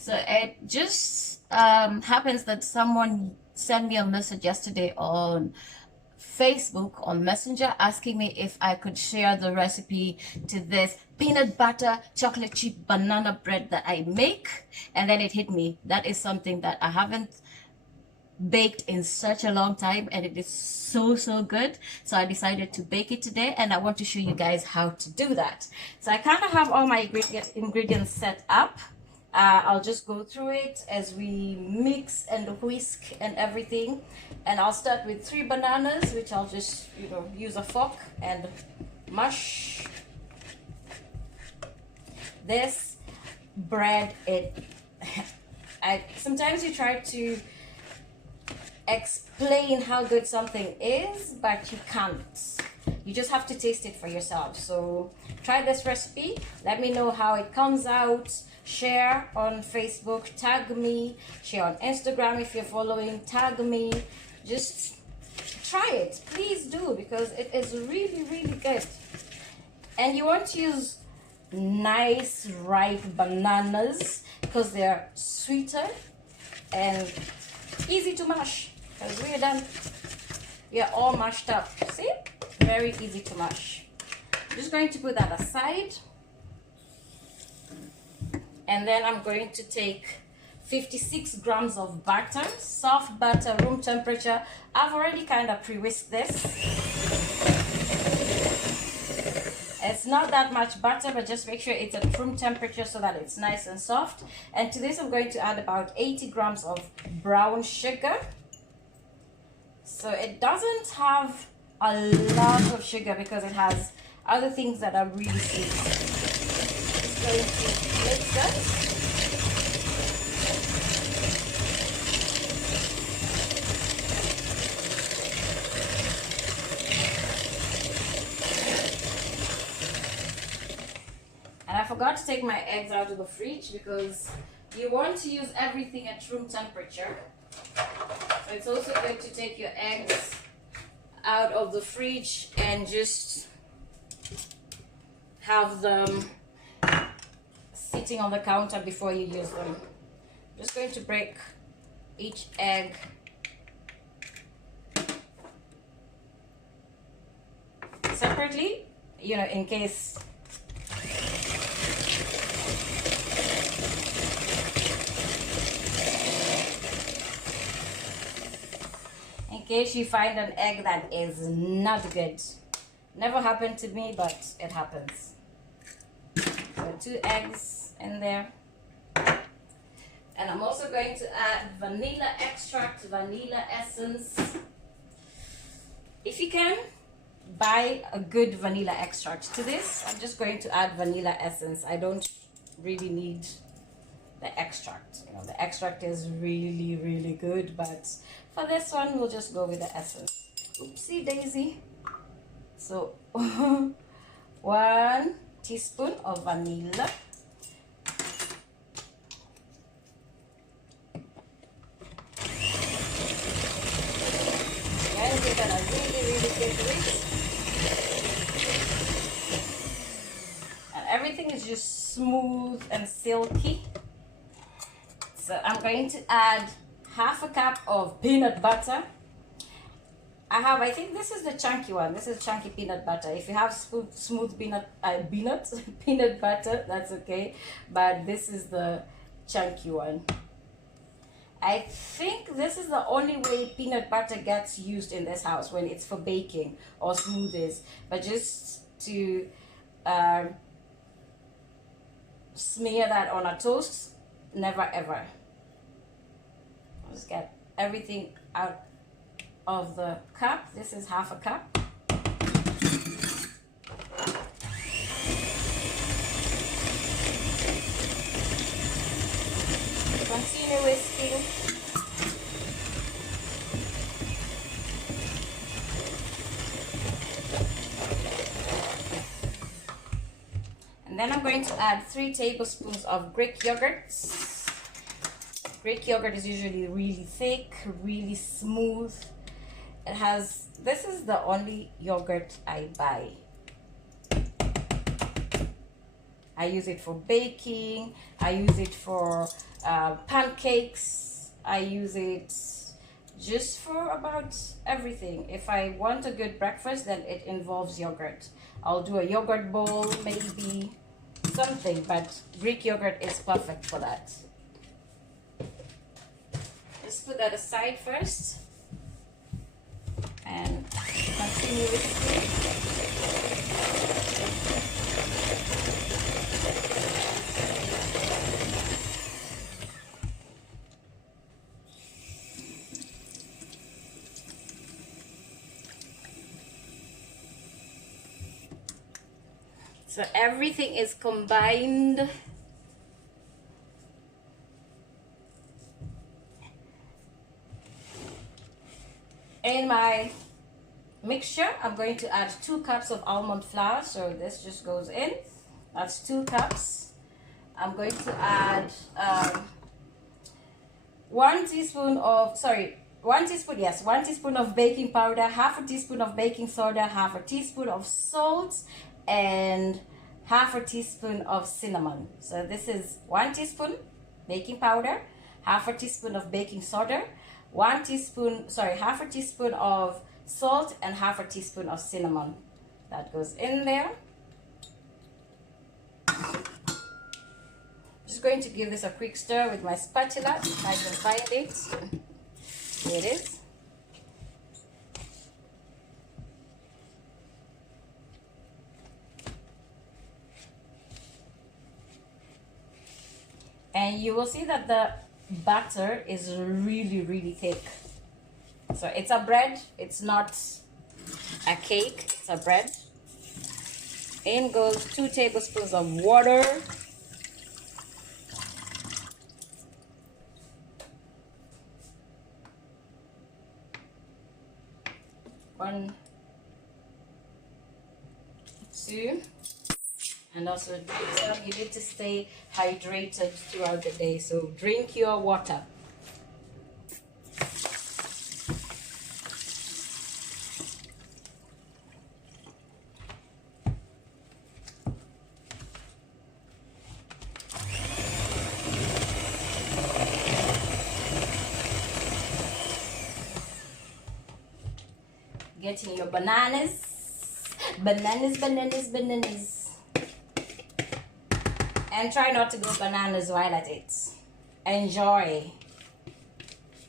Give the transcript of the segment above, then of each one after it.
So it just happens that someone sent me a message yesterday on Facebook on Messenger asking me if I could share the recipe to this peanut butter chocolate chip banana bread that I make. And then it hit me. That is something that I haven't baked in such a long time, and it is so good. So I decided to bake it today, and I want to show you guys how to do that. So I kind of have all my ingredients set up. I'll just go through it as we mix and whisk and everything. And I'll start with 3 bananas, which I'll just use a fork and mush. This bread, sometimes you try to explain how good something is, but you can't. You just have to taste it for yourself. So try this recipe, let me know how it comes out. Share on Facebook, tag me. Share on Instagram if you're following, tag me. Just try it, please do, because it is really good. And you want to use nice ripe bananas because they're sweeter and easy to mash, because we're done. We are all mashed up. See, very easy to mash. I'm just going to put that aside, and then I'm going to take 56 grams of butter, soft butter, room temperature. I've already kind of pre-whisked this. It's not that much butter, but just make sure it's at room temperature so that it's nice and soft. And to this I'm going to add about 80 grams of brown sugar. So it doesn't have a lot of sugar because it has other things that are really sweet. Just going to mix that. And I forgot to take my eggs out of the fridge because you want to use everything at room temperature. So it's also good to take your eggs out of the fridge and just have them sitting on the counter before you use them. I'm just going to break each egg separately, in case you find an egg that is not good. Never happened to me, but it happens. So 2 eggs in there. And I'm also going to add vanilla extract, vanilla essence. If you can, buy a good vanilla extract. To this, I'm just going to add vanilla essence. I don't really need the extract. The extract is really good, but for this one we'll just go with the essence. Oopsie daisy. So 1 teaspoon of vanilla, and give it a really good whisk, and everything is just smooth and silky. So I'm going to add half a cup of peanut butter. I think this is the chunky one. This is chunky peanut butter. If you have smooth peanut butter, that's okay. But this is the chunky one. I think this is the only way peanut butter gets used in this house, when it's for baking or smoothies. But just to smear that on a toast, never ever. Just get everything out of the cup. This is half a cup. Continue whisking. And then I'm going to add 3 tablespoons of Greek yogurt. Greek yogurt is usually really thick, really smooth. This is the only yogurt I buy. I use it for baking. I use it for pancakes. I use it just for about everything. If I want a good breakfast, then it involves yogurt. I'll do a yogurt bowl, maybe something, but Greek yogurt is perfect for that. Let's put that aside first and continue with food. So everything is combined. In my mixture, I'm going to add 2 cups of almond flour. So this just goes in. That's 2 cups. I'm going to add 1 teaspoon of, sorry, 1 teaspoon, yes, 1 teaspoon of baking powder, half a teaspoon of baking soda, half a teaspoon of salt, and half a teaspoon of cinnamon. So this is 1 teaspoon baking powder, half a teaspoon of baking soda, 1 teaspoon, sorry, half a teaspoon of salt, and half a teaspoon of cinnamon. That goes in there. Just going to give this a quick stir with my spatula if I can find it. Here it is. And you will see that the batter is really thick. So it's a bread, it's not a cake, it's a bread. In goes 2 tablespoons of water. One, 2. And also, you need to stay hydrated throughout the day, so drink your water. Getting your bananas. And try not to go bananas while at it. Enjoy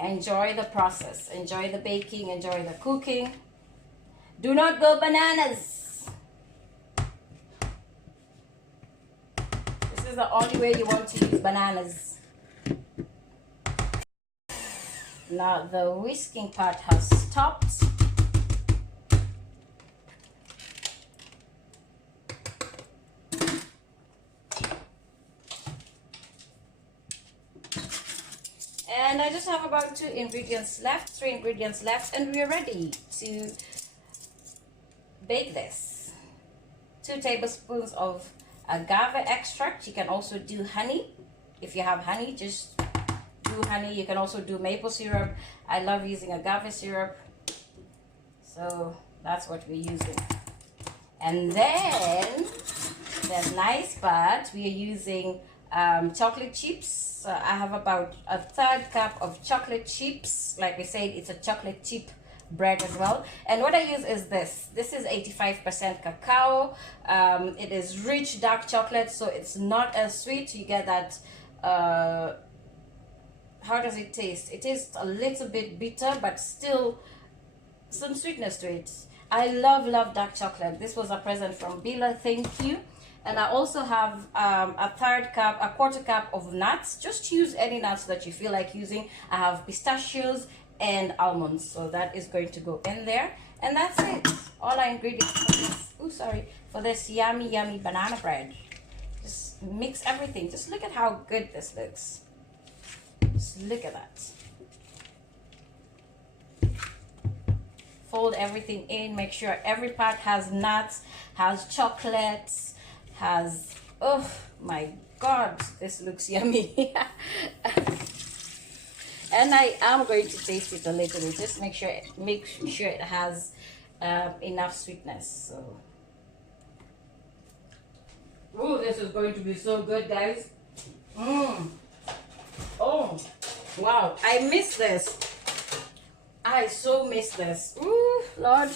the process, enjoy the baking, enjoy the cooking. Do not go bananas. This is the only way you want to use bananas. Now the whisking part has stopped. And I just have about 2 ingredients left, 3 ingredients left, and we're ready to bake this. 2 tablespoons of agave extract. You can also do honey. If you have honey, just do honey. You can also do maple syrup. I love using agave syrup. So that's what we're using. And then the nice part, we are using chocolate chips. So I have about a 1/3 cup of chocolate chips. Like we said, it's a chocolate chip bread as well. And what I use is this. This is 85% cacao. It is rich dark chocolate, so it's not as sweet. You get that. How does it taste? It tastes a little bit bitter, but still some sweetness to it. I love dark chocolate. This was a present from Bila. Thank you. And I also have a 1/4 cup of nuts. Just use any nuts that you feel like using. I have pistachios and almonds, so that is going to go in there. And that's it. All our ingredients for this, for this yummy banana bread. Just mix everything. Just look at how good this looks. Just look at that. Fold everything in. Make sure every part has nuts, has chocolates, has, oh my god, this looks yummy. And I am going to taste it a little bit. Just make sure it has enough sweetness. So Ooh, this is going to be so good, guys. Mmm. Oh, wow. I miss this. I so miss this. Ooh, Lord.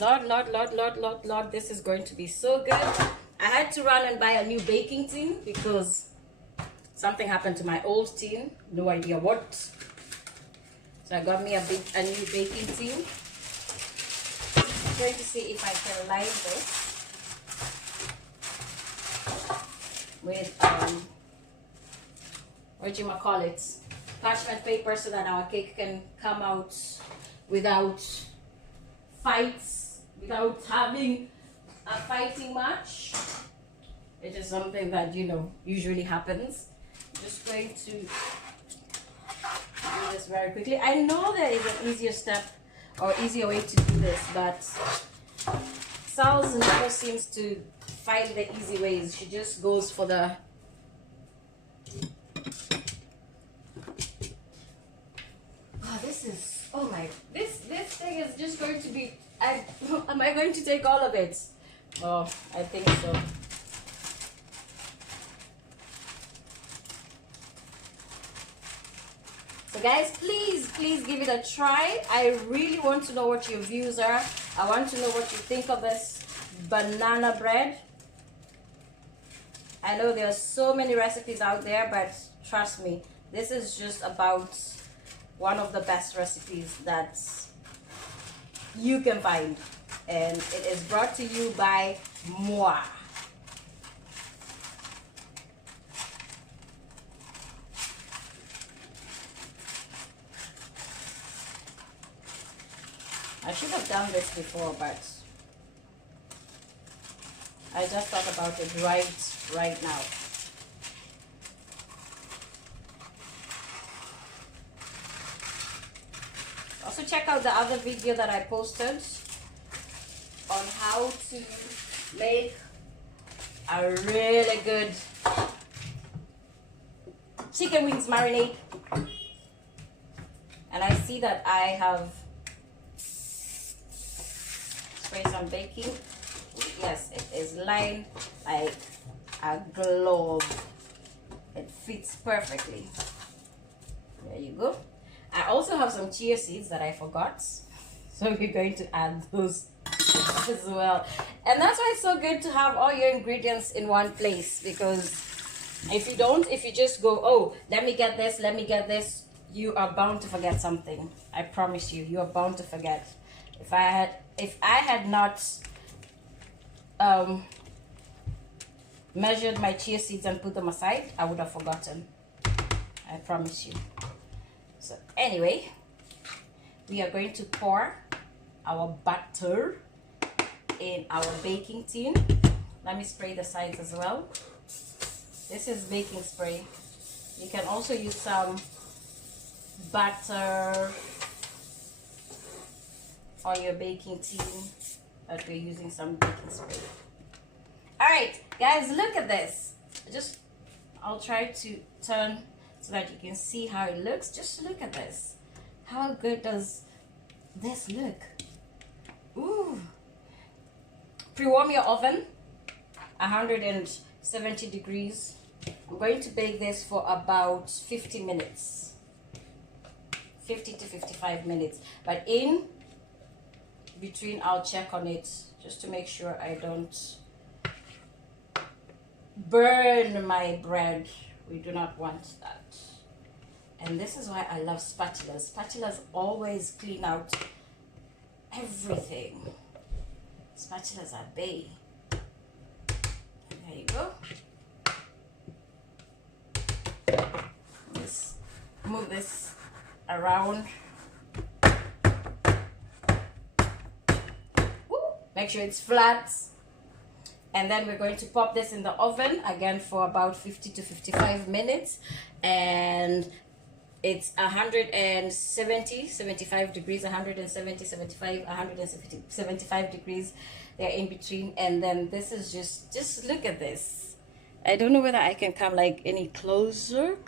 Lord. This is going to be so good. I had to run and buy a new baking tin because something happened to my old tin. No idea what. So I got me a new baking tin. I'm going to see if I can line this with what you might call it, parchment paper, so that our cake can come out without fights, without having a fighting match. It is something that, you know, usually happens. I'm just going to do this very quickly. I know there is an easier step or easier way to do this, but Sal's never seems to find the easy ways. She just goes for the this thing is just going to be, am I going to take all of it? Oh, I think so. So guys, please give it a try. I really want to know what your views are. I want to know what you think of this banana bread. I know there are so many recipes out there, but trust me, this is just about one of the best recipes that you can find, and it is brought to you by moi. I should have done this before, but I just thought about it right now. Also check out the other video that I posted on how to make a really good chicken wings marinade. And I see that I have sprayed some baking. Yes, it is lined like a glove. It fits perfectly. There you go. I also have some chia seeds that I forgot, so we're going to add those as well. And that's why it's so good to have all your ingredients in one place, because if you just go, oh, let me get this, you are bound to forget something. I promise you are bound to forget. If I had not measured my chia seeds and put them aside, I would have forgotten. I promise you. So anyway, we are going to pour our butter in our baking tin. Let me spray the sides as well. This is baking spray. You can also use some butter on your baking tin, but we're using some baking spray. All right, guys, look at this. I'll try to turn so that you can see how it looks. Just look at this. How good does this look? Ooh. Pre-warm your oven, 170 degrees. I'm going to bake this for about 50 minutes. 50 to 55 minutes. But in between, I'll check on it just to make sure I don't burn my bread. We do not want that. And this is why I love spatulas. Spatulas always clean out everything. Spatulas are bae. There you go. Just move this around. Woo. Make sure it's flat. And then we're going to pop this in the oven again for about 50 to 55 minutes. And it's 75 degrees, 170, 75, 170, 75 degrees. They're in between. And then this is just look at this. I don't know whether I can come like any closer.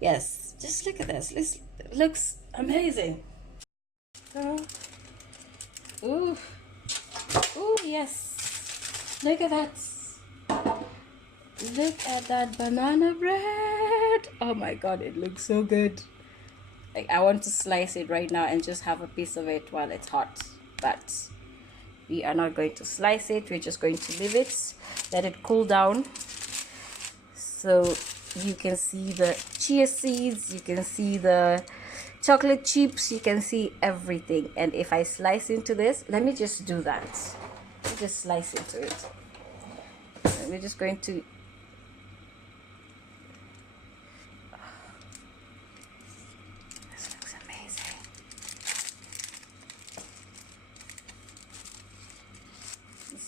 Yes, just look at this. This looks amazing. Ooh, ooh, yes. Look at that. Look at that banana bread. Oh my god, it looks so good. Like, I want to slice it right now and just have a piece of it while it's hot. But we are not going to slice it. We're just going to leave it, let it cool down. So you can see the chia seeds, you can see the chocolate chips, you can see everything. And if I slice into this, let me just do that. Let me just slice into it. And we're just going to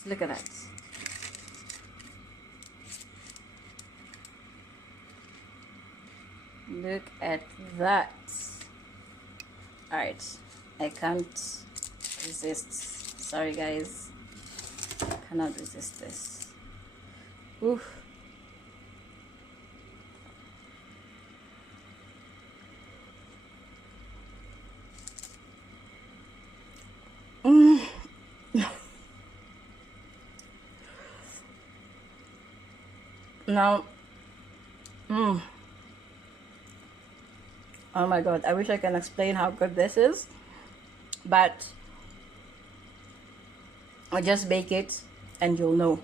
look at that. Look at that. All right, I can't resist. Sorry guys, cannot resist this. Oof. Now, oh my god, I wish I can explain how good this is, but I just bake it and you'll know.